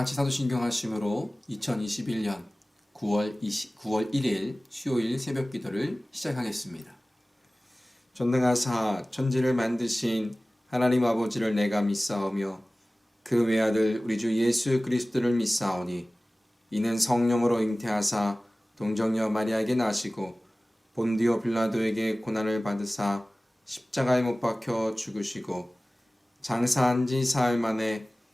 다 같이 사도신경 하심으로 2021년 9월 20, 9월 1일 수요일 새벽 기도를 시작하겠습니다. 전능하사 천지를 만드신 하나님 아버지를 내가 믿사오며 그 외아들 우리 주 예수 그리스도를 믿사오니 이는 성령으로 잉태하사 동정녀 마리아에게 나시고 본디오 빌라도에게 고난을 받으사 십자가에 못 박혀 죽으시고 장사한 지 사흘 만에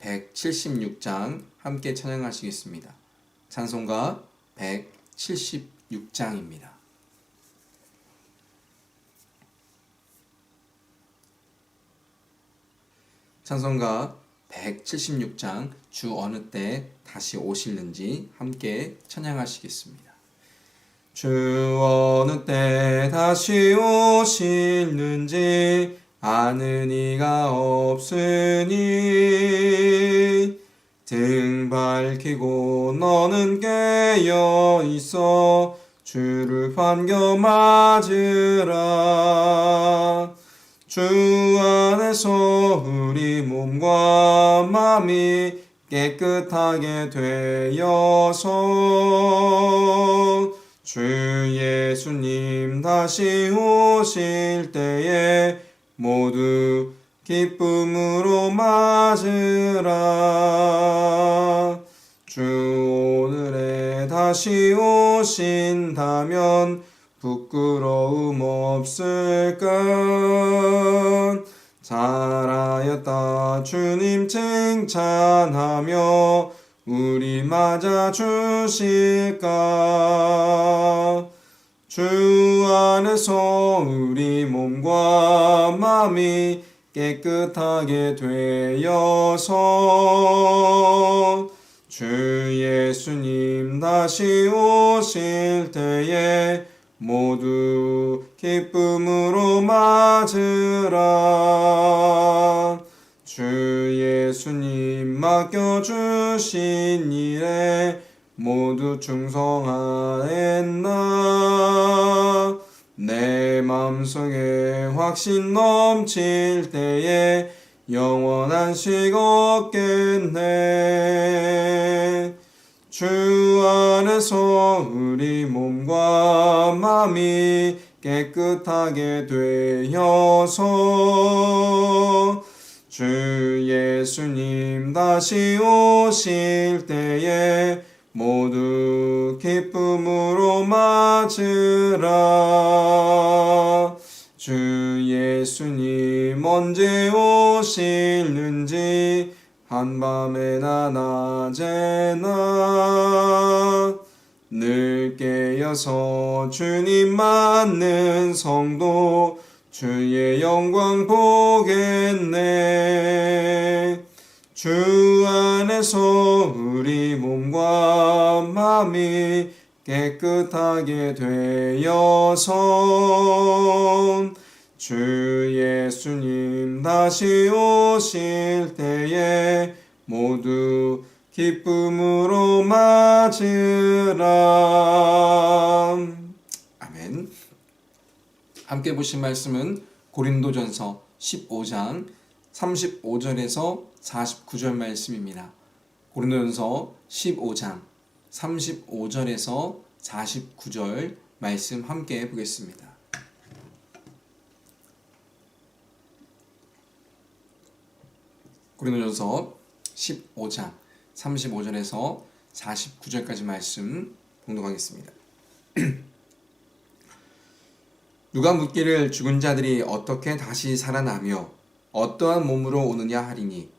176장 함께 찬양하시겠습니다. 찬송가 176장입니다. 찬송가 176장 주 어느 때 다시 오실는지 함께 찬양하시겠습니다. 주 어느 때 다시 오실는지 아는 이가 없으니 등 밝히고 너는 깨어 있어 주를 반겨 맞으라. 주 안에서 우리 몸과 마음이 깨끗하게 되어서 주 예수님 다시 오실 때에 모두 기쁨으로 맞으라. 주 오늘에 다시 오신다면 부끄러움 없을까? 잘하였다. 주님 칭찬하며 우리 맞아 주실까 주 안에서 우리 몸과 마음이 깨끗하게 되어서 주 예수님 다시 오실 때에 모두 기쁨으로 맞으라. 주 예수님 맡겨주신 일에 모두 충성하였나? 내 맘속에 확신 넘칠 때에 영원한 식 얻겠네. 주 안에서 우리 몸과 마음이 깨끗하게 되어서 주 예수님 다시 오실 때에 모두 기쁨으로 맞으라. 주 예수님 언제 오실는지 한밤에나 낮에나 늘 깨어서 주님 맞는 성도 주의 영광 보겠네 주 안에서 우리 몸과 마음이 깨끗하게 되어서 주 예수님 다시 오실 때에 모두 기쁨으로 맞으라. 아멘. 함께 보신 말씀은 고린도전서 15장 35절에서 49절 말씀입니다. 고린도전서 15장 35절에서 49절 말씀 함께 보겠습니다. 고린도전서 15장 35절에서 49절까지 말씀 봉독하겠습니다. 누가 묻기를 죽은 자들이 어떻게 다시 살아나며 어떠한 몸으로 오느냐 하리니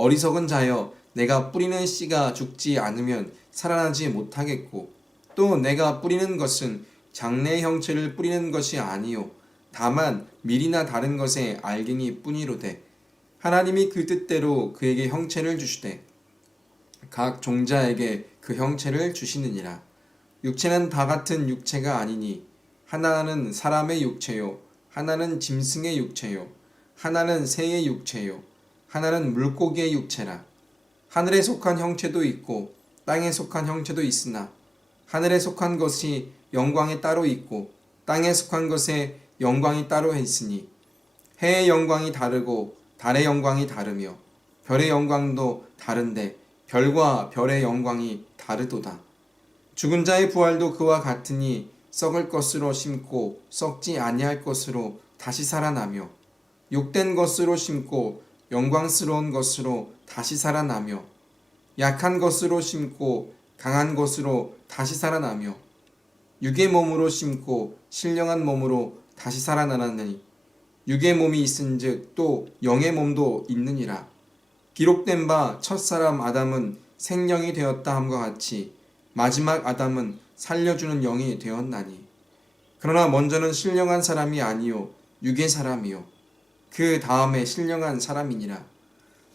어리석은 자여 내가 뿌리는 씨가 죽지 않으면 살아나지 못하겠고 또 내가 뿌리는 것은 장래 형체를 뿌리는 것이 아니요 다만 밀이나 다른 것의 알갱이 뿐이로되 하나님이 그 뜻대로 그에게 형체를 주시되 각 종자에게 그 형체를 주시느니라. 육체는 다 같은 육체가 아니니 하나는 사람의 육체요 하나는 짐승의 육체요 하나는 새의 육체요 하나는 물고기의 육체라. 하늘에 속한 형체도 있고 땅에 속한 형체도 있으나 하늘에 속한 것이 영광이 따로 있고 땅에 속한 것에 영광이 따로 있으니 해의 영광이 다르고 달의 영광이 다르며 별의 영광도 다른데 별과 별의 영광이 다르도다. 죽은 자의 부활도 그와 같으니 썩을 것으로 심고 썩지 아니할 것으로 다시 살아나며 욕된 것으로 심고 영광스러운 것으로 다시 살아나며 약한 것으로 심고 강한 것으로 다시 살아나며 육의 몸으로 심고 신령한 몸으로 다시 살아나나니 육의 몸이 있은즉 또 영의 몸도 있느니라. 기록된 바 첫사람 아담은 생령이 되었다 함과 같이 마지막 아담은 살려주는 영이 되었나니. 그러나 먼저는 신령한 사람이 아니요 육의 사람이요 그 다음에 신령한 사람이니라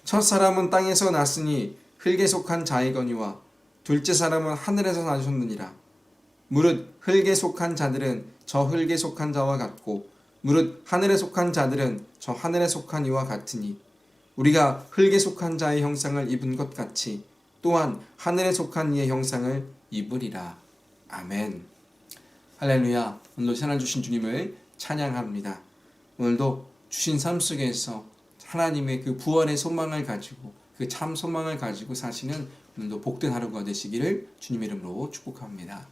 첫 사람은 땅에서 났으니 흙에 속한 자이거니와 둘째 사람은 하늘에서 나셨느니라 무릇 흙에 속한 자들은 저 흙에 속한 자와 같고 무릇 하늘에 속한 자들은 저 하늘에 속한 이와 같으니 우리가 흙에 속한 자의 형상을 입은 것 같이 또한 하늘에 속한 이의 형상을 입으리라. 아멘. 할렐루야. 오늘도 찬양 주신 주님을 찬양합니다. 오늘도 주신 삶 속에서 하나님의 그 부활의 소망을 가지고 그 참 소망을 가지고 사시는 오늘도 복된 하루가 되시기를 주님 이름으로 축복합니다.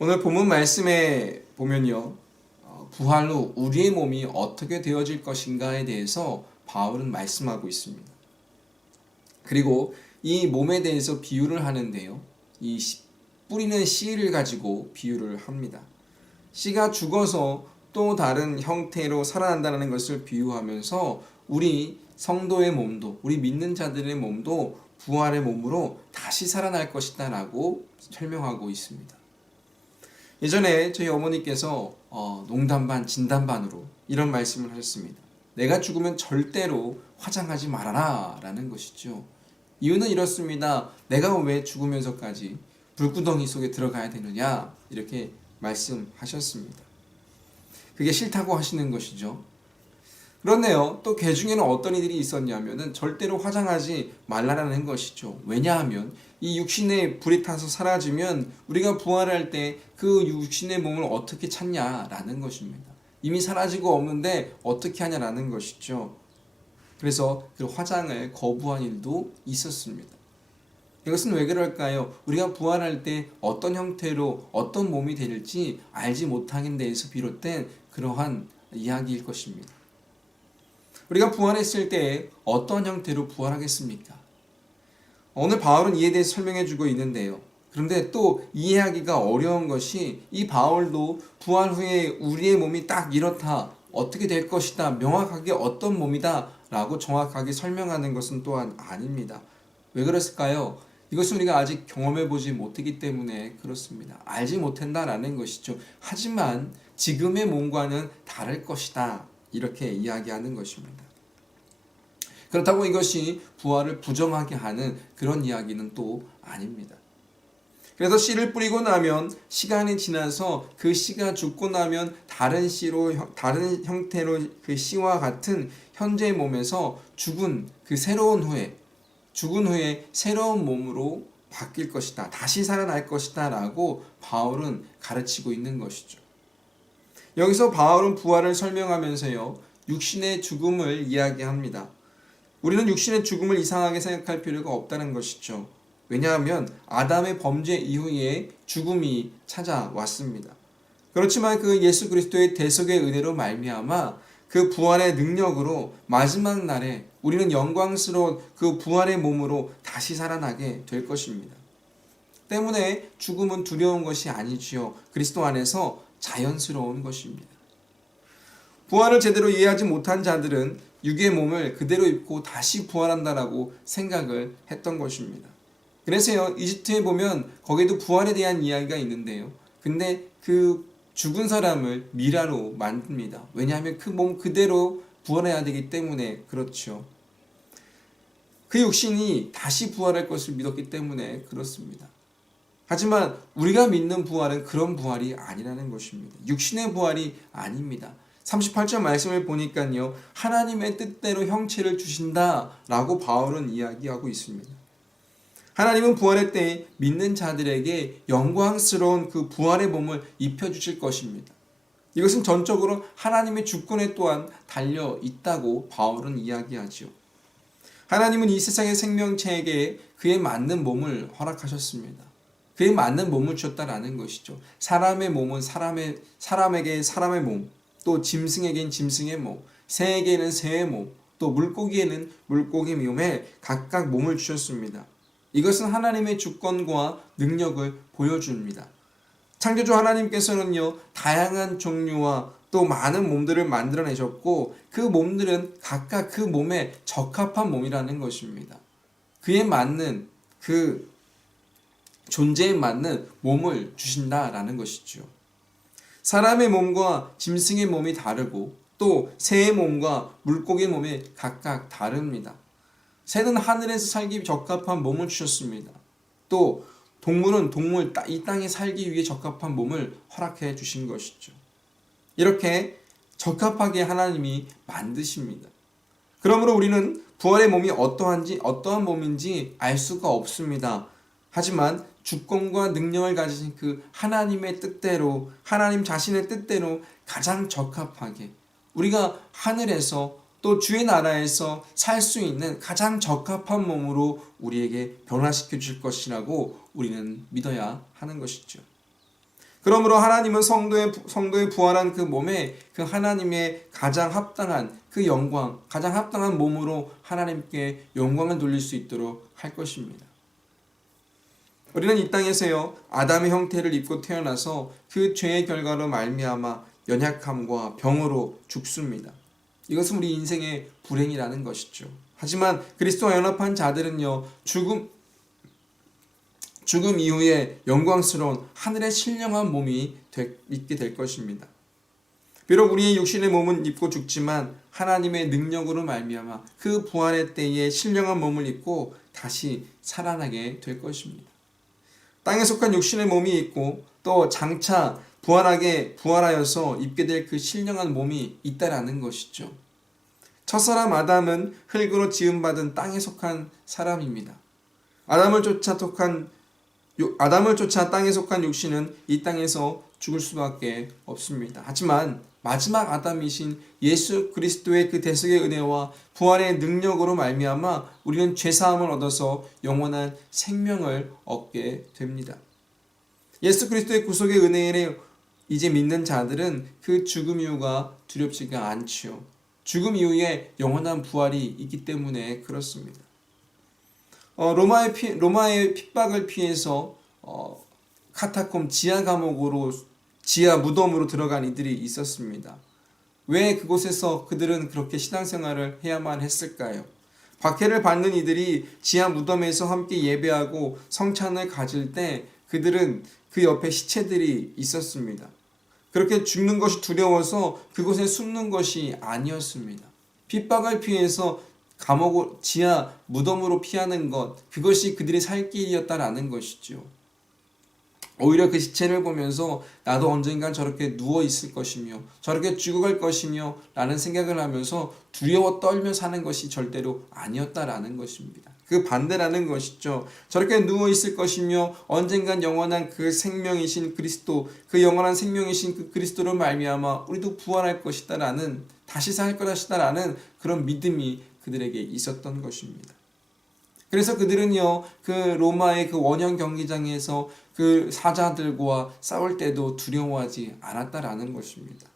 오늘 본문 말씀에 보면요. 어, 부활 후 우리의 몸이 어떻게 되어질 것인가에 대해서 바울은 말씀하고 있습니다. 그리고 이 몸에 대해서 비유를 하는데요. 이 씨- 뿌리는 씨를 가지고 비유를 합니다. 씨가 죽어서 또 다른 형태로 살아난다는 것을 비유하면서 우리 성도의 몸도 우리 믿는 자들의 몸도 부활의 몸으로 다시 살아날 것이다라고 설명하고 있습니다. 예전에 저희 어머니께서 어, 농담 반 진담 반으로 이런 말씀을 하셨습니다. 내가 죽으면 절대로 화장하지 말아라 라는 것이죠. 이유는 이렇습니다. 내가 왜 죽으면서까지 불구덩이 속에 들어가야 되느냐 이렇게 말씀하셨습니다. 그게 싫다고 하시는 것이죠. 그렇네요. 또 개 중에는 어떤 이들이 있었냐면은 절대로 화장하지 말라라는 것이죠. 왜냐하면 이 육신에 불이 타서 사라지면 우리가 부활할 때 그 육신의 몸을 어떻게 찾냐라는 것입니다. 이미 사라지고 없는데 어떻게 하냐라는 것이죠. 그래서 그 화장을 거부한 일도 있었습니다. 이것은 왜 그럴까요? 우리가 부활할 때 어떤 형태로 어떤 몸이 될지 알지 못하는 데에서 비롯된 그러한 이야기일 것입니다. 우리가 부활했을 때 어떤 형태로 부활하겠습니까? 오늘 바울은 이에 대해 설명해 주고 있는데요. 그런데 또 이해하기가 어려운 것이 이 바울도 부활 후에 우리의 몸이 딱 이렇다. 어떻게 될 것이다. 명확하게 어떤 몸이다. 라고 정확하게 설명하는 것은 또한 아닙니다. 왜 그랬을까요? 이것은 우리가 아직 경험해 보지 못했기 때문에 그렇습니다. 알지 못한다라는 것이죠. 하지만 지금의 몸과는 다를 것이다. 이렇게 이야기하는 것입니다. 그렇다고 이것이 부활을 부정하게 하는 그런 이야기는 또 아닙니다. 그래서 씨를 뿌리고 나면 시간이 지나서 그 씨가 죽고 나면 다른 씨로 형- 다른 형태로 그 씨와 같은 현재의 몸에서 죽은 그 새로운 후에 죽은 후에 새로운 몸으로 바뀔 것이다. 다시 살아날 것이다 라고 바울은 가르치고 있는 것이죠. 여기서 바울은 부활을 설명하면서요. 육신의 죽음을 이야기합니다. 우리는 육신의 죽음을 이상하게 생각할 필요가 없다는 것이죠. 왜냐하면 아담의 범죄 이후에 죽음이 찾아왔습니다. 그렇지만 그 예수 그리스도의 대속의 은혜로 말미암아 그 부활의 능력으로 마지막 날에 우리는 영광스러운 그 부활의 몸으로 다시 살아나게 될 것입니다. 때문에 죽음은 두려운 것이 아니지요. 그리스도 안에서 자연스러운 것입니다. 부활을 제대로 이해하지 못한 자들은 육의 몸을 그대로 입고 다시 부활한다라고 생각을 했던 것입니다. 그래서요, 이집트에 보면 거기도 부활에 대한 이야기가 있는데요. 근데 그 죽은 사람을 미라로 만듭니다. 왜냐하면 그 몸 그대로 부활해야 되기 때문에 그렇죠. 그 육신이 다시 부활할 것을 믿었기 때문에 그렇습니다. 하지만 우리가 믿는 부활은 그런 부활이 아니라는 것입니다. 육신의 부활이 아닙니다. 38절 말씀을 보니까요. 하나님의 뜻대로 형체를 주신다라고 바울은 이야기하고 있습니다. 하나님은 부활의 때에 믿는 자들에게 영광스러운 그 부활의 몸을 입혀 주실 것입니다. 이것은 전적으로 하나님의 주권에 또한 달려 있다고 바울은 이야기하지요. 하나님은 이 세상의 생명체에게 그에 맞는 몸을 허락하셨습니다. 그에 맞는 몸을 주셨다라는 것이죠. 사람의 몸은 사람의 사람에게 사람의 몸, 또 짐승에겐 짐승의 몸, 새에게는 새의 몸, 또 물고기에는 물고기 몸에 각각 몸을 주셨습니다. 이것은 하나님의 주권과 능력을 보여줍니다. 창조주 하나님께서는요, 다양한 종류와 또 많은 몸들을 만들어내셨고, 그 몸들은 각각 그 몸에 적합한 몸이라는 것입니다. 그에 맞는 그 존재에 맞는 몸을 주신다라는 것이죠. 사람의 몸과 짐승의 몸이 다르고 또 새의 몸과 물고기의 몸이 각각 다릅니다. 새는 하늘에서 살기 적합한 몸을 주셨습니다. 또 동물은 동물 이 땅에 살기 위해 적합한 몸을 허락해 주신 것이죠. 이렇게 적합하게 하나님이 만드십니다. 그러므로 우리는 부활의 몸이 어떠한지 어떠한 몸인지 알 수가 없습니다. 하지만 주권과 능력을 가지신 그 하나님의 뜻대로 하나님 자신의 뜻대로 가장 적합하게 우리가 하늘에서 또 주의 나라에서 살 수 있는 가장 적합한 몸으로 우리에게 변화시켜 줄 것이라고 우리는 믿어야 하는 것이죠. 그러므로 하나님은 성도의 성도의 부활한 그 몸에 그 하나님의 가장 합당한 그 영광, 가장 합당한 몸으로 하나님께 영광을 돌릴 수 있도록 할 것입니다. 우리는 이 땅에서요 아담의 형태를 입고 태어나서 그 죄의 결과로 말미암아 연약함과 병으로 죽습니다. 이것은 우리 인생의 불행이라는 것이죠. 하지만 그리스도와 연합한 자들은요 죽음 죽음 이후에 영광스러운 하늘의 신령한 몸이 되, 있게 될 것입니다. 비록 우리의 육신의 몸은 입고 죽지만 하나님의 능력으로 말미암아 그 부활의 때에 신령한 몸을 입고 다시 살아나게 될 것입니다. 땅에 속한 육신의 몸이 있고 또 장차 부활하게 부활하여서 입게 될 그 신령한 몸이 있다라는 것이죠. 첫사람 아담은 흙으로 지음받은 땅에 속한 사람입니다. 아담을 쫓아 속한 아담을 쫓아 땅에 속한 육신은 이 땅에서 죽을 수밖에 없습니다. 하지만 마지막 아담이신 예수 그리스도의 그 대속의 은혜와 부활의 능력으로 말미암아 우리는 죄 사함을 얻어서 영원한 생명을 얻게 됩니다. 예수 그리스도의 구속의 은혜를 이제 믿는 자들은 그 죽음 이후가 두렵지가 않지요. 죽음 이후에 영원한 부활이 있기 때문에 그렇습니다. 어, 로마의 피, 로마의 핍박을 피해서 어, 카타콤 지하 감옥으로 지하 무덤으로 들어간 이들이 있었습니다. 왜 그곳에서 그들은 그렇게 신앙생활을 해야만 했을까요? 박해를 받는 이들이 지하 무덤에서 함께 예배하고 성찬을 가질 때 그들은 그 옆에 시체들이 있었습니다. 그렇게 죽는 것이 두려워서 그곳에 숨는 것이 아니었습니다. 핍박을 피해서 감옥 지하 무덤으로 피하는 것 그것이 그들의 살 길이었다라는 것이죠. 오히려 그 시체를 보면서 나도 언젠간 저렇게 누워 있을 것이며 저렇게 죽어갈 것이며 라는 생각을 하면서 두려워 떨며 사는 것이 절대로 아니었다라는 것입니다. 그 반대라는 것이죠. 저렇게 누워 있을 것이며 언젠간 영원한 그 생명이신 그리스도, 그 영원한 생명이신 그 그리스도로 말미암아 우리도 부활할 것이다라는 다시 살 것이다라는 그런 믿음이 그들에게 있었던 것입니다. 그래서 그들은요, 그 로마의 그 원형 경기장에서 그 사자들과 싸울 때도 두려워하지 않았다라는 것입니다.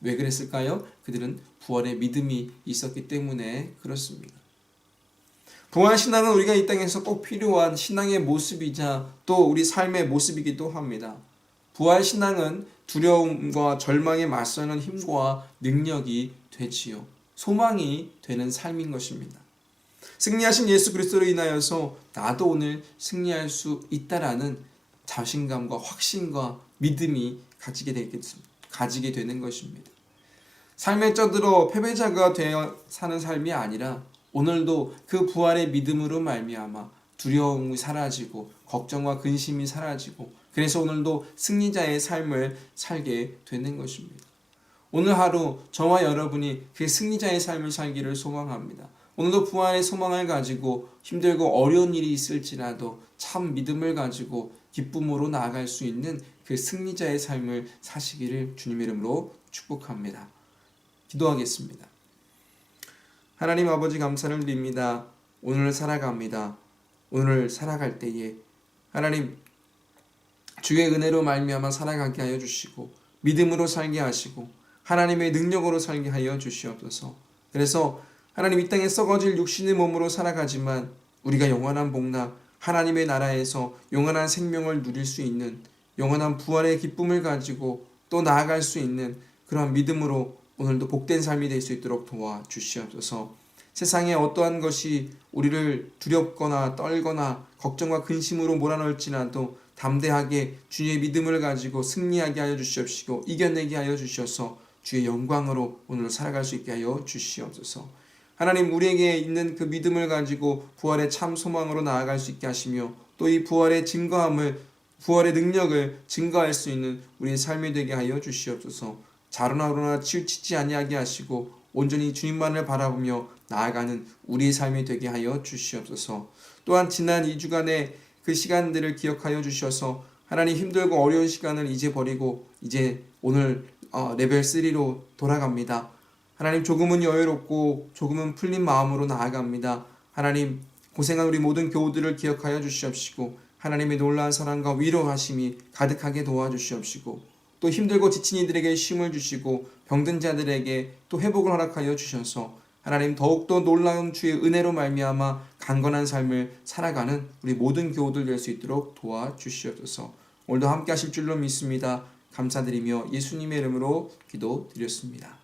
왜 그랬을까요? 그들은 부활의 믿음이 있었기 때문에 그렇습니다. 부활 신앙은 우리가 이 땅에서 꼭 필요한 신앙의 모습이자 또 우리 삶의 모습이기도 합니다. 부활 신앙은 두려움과 절망에 맞서는 힘과 능력이 되지요. 소망이 되는 삶인 것입니다. 승리하신 예수 그리스도로 인하여서 나도 오늘 승리할 수 있다라는 자신감과 확신과 믿음이 가지게 되겠습니다. 가지게 되는 것입니다. 삶에 쩌들어 패배자가 되어 사는 삶이 아니라 오늘도 그 부활의 믿음으로 말미암아 두려움이 사라지고 걱정과 근심이 사라지고 그래서 오늘도 승리자의 삶을 살게 되는 것입니다. 오늘 하루 저와 여러분이 그 승리자의 삶을 살기를 소망합니다. 오늘도 부활의 소망을 가지고 힘들고 어려운 일이 있을지라도 참 믿음을 가지고 기쁨으로 나아갈 수 있는 그 승리자의 삶을 사시기를 주님 이름으로 축복합니다. 기도하겠습니다. 하나님 아버지 감사를 드립니다. 오늘 살아갑니다. 오늘 살아갈 때에 하나님 주의 은혜로 말미암아 살아가게 하여 주시고 믿음으로 살게 하시고 하나님의 능력으로 살게 하여 주시옵소서. 그래서 하나님 이 땅에 썩어질 육신의 몸으로 살아가지만 우리가 영원한 복락 하나님의 나라에서 영원한 생명을 누릴 수 있는 영원한 부활의 기쁨을 가지고 또 나아갈 수 있는 그러한 믿음으로 오늘도 복된 삶이 될 수 있도록 도와 주시옵소서. 세상에 어떠한 것이 우리를 두렵거나 떨거나 걱정과 근심으로 몰아넣을지라도 담대하게 주의 믿음을 가지고 승리하게 하여 주시옵시고 이겨내게 하여 주셔서 주의 영광으로 오늘 살아갈 수 있게 하여 주시옵소서. 하나님 우리에게 있는 그 믿음을 가지고 부활의 참 소망으로 나아갈 수 있게 하시며 또 이 부활의 증거함을 부활의 능력을 증거할 수 있는 우리의 삶이 되게 하여 주시옵소서. 자로나로나 치우치지 아니하게 하시고 온전히 주님만을 바라보며 나아가는 우리의 삶이 되게 하여 주시옵소서. 또한 지난 2주간의 그 시간들을 기억하여 주셔서 하나님 힘들고 어려운 시간을 이제 버리고 이제 오늘 어, 레벨 3로 돌아갑니다. 하나님 조금은 여유롭고 조금은 풀린 마음으로 나아갑니다. 하나님 고생한 우리 모든 교우들을 기억하여 주시옵시고 하나님의 놀라운 사랑과 위로하심이 가득하게 도와주시옵시고 또 힘들고 지친 이들에게 힘을 주시고 병든 자들에게 또 회복을 허락하여 주셔서 하나님 더욱더 놀라운 주의 은혜로 말미암아 강건한 삶을 살아가는 우리 모든 교우들 될 수 있도록 도와주시옵소서. 오늘도 함께 하실 줄로 믿습니다. 감사드리며 예수님의 이름으로 기도드렸습니다.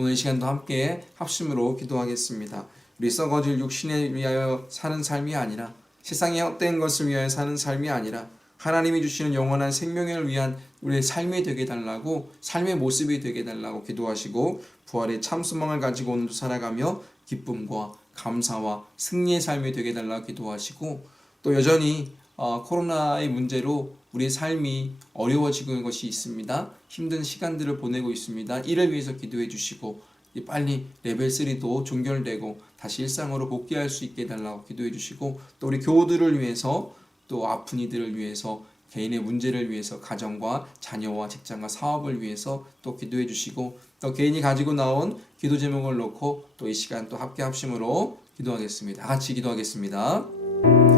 오늘 이 시간도 함께 합심으로 기도하겠습니다. 우리 썩어질 육신에 위하여 사는 삶이 아니라 세상의 헛된 것을 위하여 사는 삶이 아니라 하나님이 주시는 영원한 생명을 위한 우리의 삶이 되게 달라고 삶의 모습이 되게 달라고 기도하시고 부활의 참 소망을 가지고 오늘도 살아가며 기쁨과 감사와 승리의 삶이 되게 달라고 기도하시고 또 여전히 어, 코로나의 문제로 우리의 삶이 어려워지고 있는 것이 있습니다. 힘든 시간들을 보내고 있습니다. 이를 위해서 기도해 주시고 빨리 레벨 3도 종결되고 다시 일상으로 복귀할 수 있게 해달라고 기도해 주시고 또 우리 교우들을 위해서 또 아픈 이들을 위해서 개인의 문제를 위해서 가정과 자녀와 직장과 사업을 위해서 또 기도해 주시고 또 개인이 가지고 나온 기도 제목을 놓고 또 이 시간 또 함께 합심으로 기도하겠습니다. 다 같이 기도하겠습니다.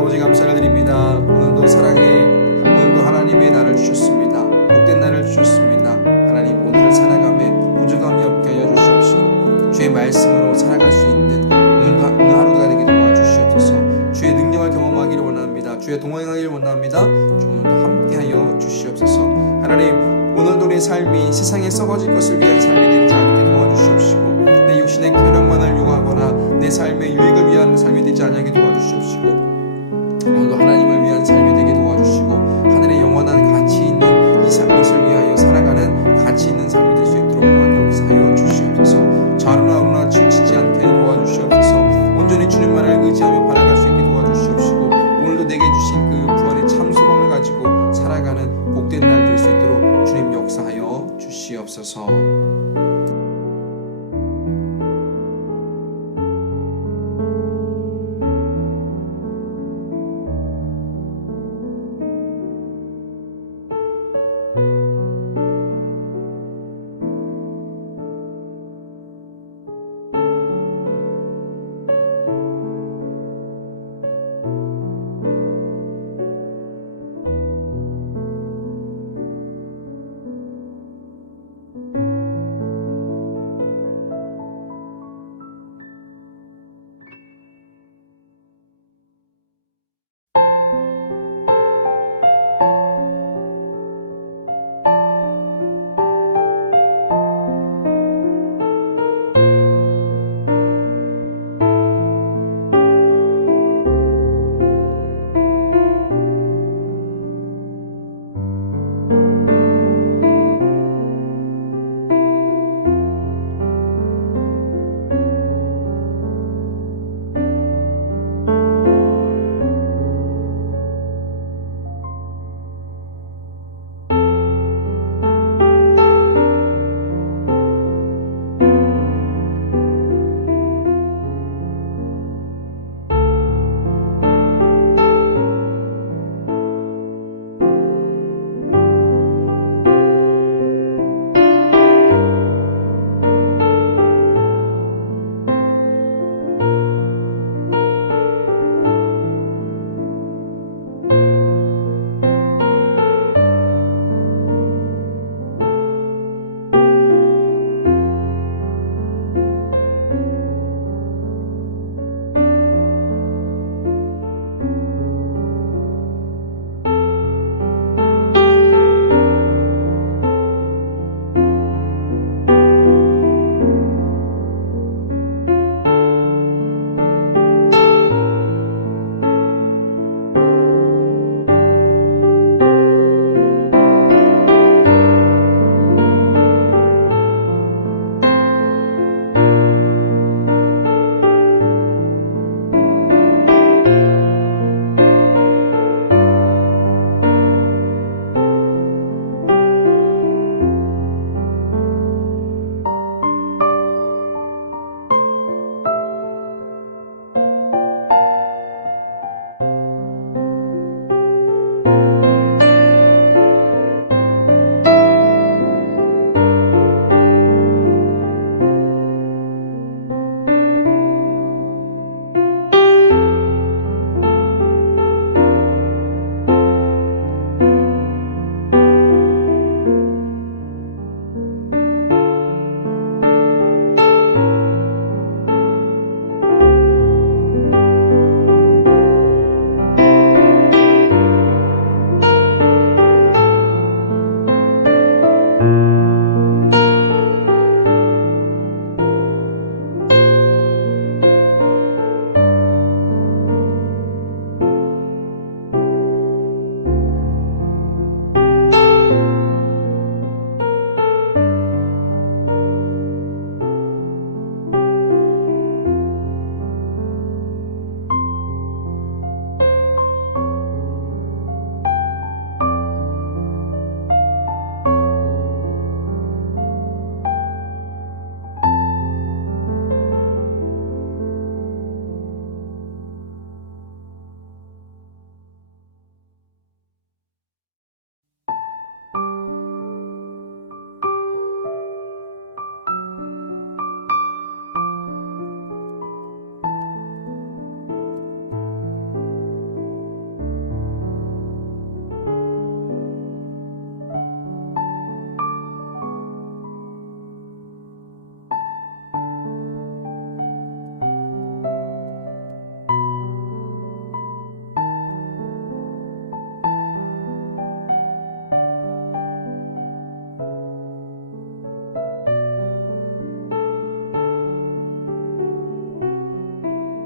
아버지 감사를 드립니다. 오늘도 사랑해 오늘도 하나님의 날을 주셨습니다. 복된 날을 주셨습니다. 하나님 오늘을 살아감에 부족함이 없게 하여 주시옵시고 주의 말씀으로 살아갈 수 있는 오늘도 오늘 하루가 되게 도와주시옵소서. 주의 능력을 경험하기를 원합니다. 주의 동행하기를 원합니다. 주 오늘도 함께하여 주시옵소서. 하나님 오늘도 우리의 삶이 세상에 썩어질 것을 위한 삶이 되지 않게 도와주시옵시고 내 육신의 쾌락만을 요구하거나 내 삶의 유익을 위한 삶이 되지 않게 도와주시옵시고